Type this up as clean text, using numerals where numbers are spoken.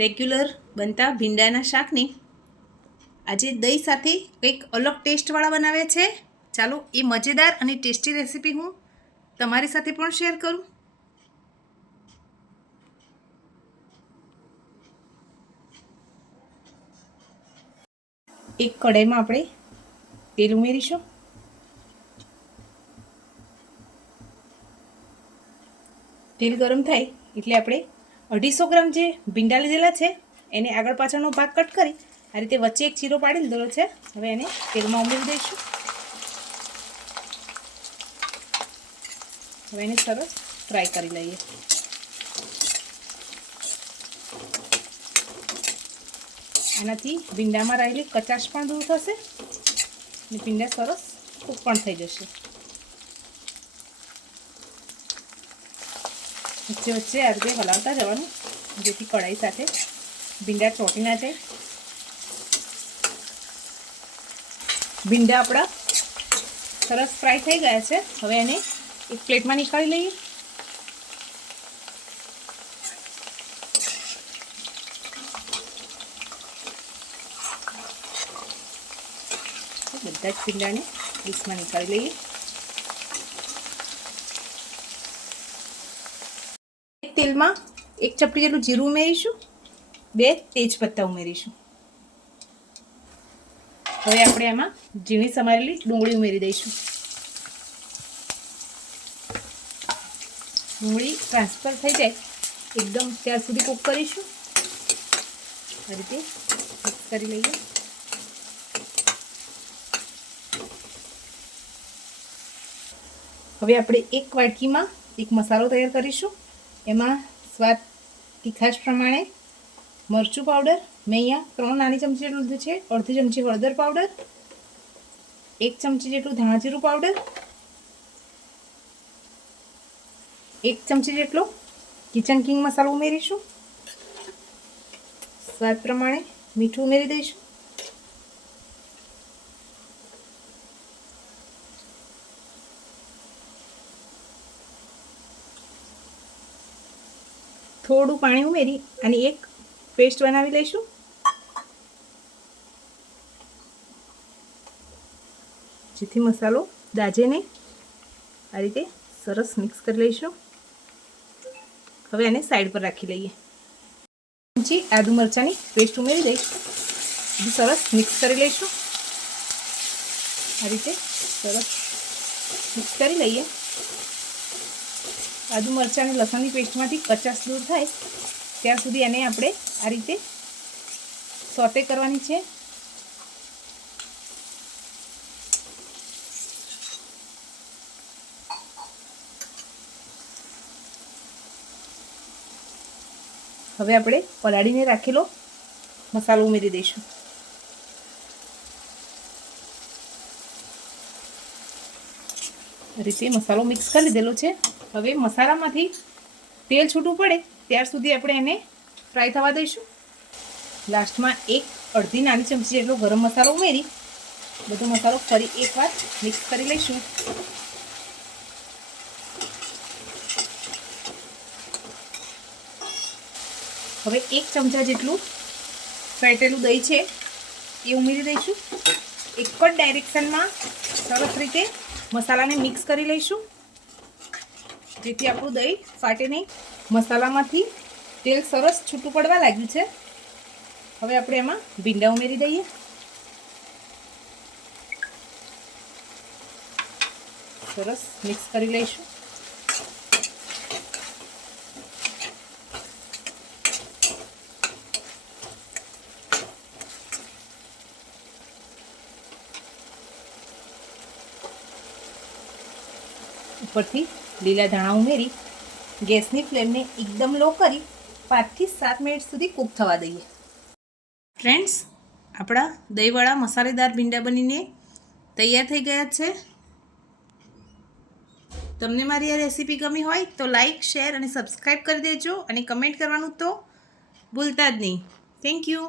Regular બનતા ભીંડાના શાકને આજે દહીં સાથે કંઈક અલગ ટેસ્ટવાળા બનાવે છે. ચાલો એ મજેદાર અને ટેસ્ટી રેસીપી હું તમારી સાથે પણ શેર કરું. એક કઢાઈમાં આપણે તેલ ઉમેરીશું. તેલ ગરમ થાય એટલે આપણે 250 ગ્રામ જે ભીંડા લીધેલા છે એને આગળ પાછળનો ભાગ કટ કરી આ રીતે વચ્ચે એક ચીરો પાડી લીધેલો છે. હવે એને તેલમાં ઉમેરી દઈશું. હવે એને સરસ ફ્રાય કરી લઈએ. આનાથી ભીંડામાં રહેલી કચાશ પણ દૂર થશે અને ભીંડા સરસ કૂક પણ થઈ જશે. વચ્ચે વચ્ચે આ રીતે હલાવતા જવાનું જેથી કઢાઈ સાથે ભીંડા ચોંટી ના જાય. ભીંડા આપણા સરસ ફ્રાય થઈ ગયા છે. હવે એને એક પ્લેટમાં નીકાળી લઈએ. બધા જ ભીંડાને ડીશમાં નીકાળી લઈએ. તેલમાં એક ચપટી જેટલું જીરું ઉમેરીશું. 2 તેજપત્તા ઉમેરીશું. હવે આપણે આમાં ઝીણી સમારેલી ડુંગળી ઉમેરી દઈશું. ડુંગળી ટ્રાન્સફર થઈ જાય એકદમ ત્યાર સુધી કૂક કરીશું. આ રીતે મિક્સ કરી લઈએ. હવે આપણે એક વાટકીમાં એક મસાલો તૈયાર કરીશું. એમાં સ્વાદ તીખાશ પ્રમાણે મરચું પાવડર મેં અહીંયા 3 નાની ચમચી જેટલું લીધું છે. અડધી ચમચી હળદર પાવડર, 1 ચમચી જેટલું ધાણા જીરું પાવડર, 1 ચમચી જેટલો કિચન કિંગ મસાલો ઉમેરીશું. સ્વાદ પ્રમાણે મીઠું ઉમેરી દઈશું. થોડું પાણી ઉમેરી અને એક પેસ્ટ બનાવી લઈશું. જેથી મસાલો દાજે નહીં. આ રીતે સરસ મિક્સ કરી લઈશું. હવે એને સાઈડ પર રાખી લઈએ. પછી આદુ મરચાંની પેસ્ટ ઉમેરી દઈશું. સરસ મિક્સ કરી લઈશું. આ રીતે સરસ મિક્સ કરી લઈએ. આદુ મરચાં અને લસણની પેસ્ટમાંથી કચાશ દૂર થાય ત્યાં સુધી એને આપણે આ રીતે સોતે કરવાની છે. હવે આપણે પલાળીને રાખેલો મસાલો ઉમેરી દઈશું. આ રીતે મસાલો મિક્સ કરી લીધેલો છે. હવે મસાલામાંથી તેલ છૂટું પડે ત્યાર સુધી આપણે એને ફ્રાય થવા દઈશું. લાસ્ટમાં અડધી નાની ચમચી જેટલો ગરમ મસાલો ઉમેરી બધો મસાલો ફરી એકવાર મિક્સ કરી લઈશું. હવે 1 ચમચા જેટલું ફેટેલું દહીં છે એ ઉમેરી દઈશું. એક જ ડાયરેક્શનમાં સરસ રીતે મસાલાને મિક્સ કરી લઈશું જેથી આપણું દહીં ફાટે નહીં. મસાલામાંથી તેલ સરસ છૂટું પડવા લાગ્યું છે. હવે આપણે એમાં ભીંડા ઉમેરી દઈએ. સરસ મિક્સ કરી લઈશું. ઉપરથી લીલા ધાણા ઉમેરી ગેસની ફ્લેમને એકદમ લો કરી 5 થી 7 મિનિટ સુધી કૂક થવા દઈએ. ફ્રેન્ડ્સ, આપણા દહીંવાળા મસાલેદાર ભીંડા બનીને તૈયાર થઈ ગયા છે. તમને મારી આ રેસીપી ગમી હોય તો લાઈક, શેર અને સબસ્ક્રાઈબ કરી દેજો અને કમેન્ટ કરવાનું તો ભૂલતા જ નહીં. Thank you.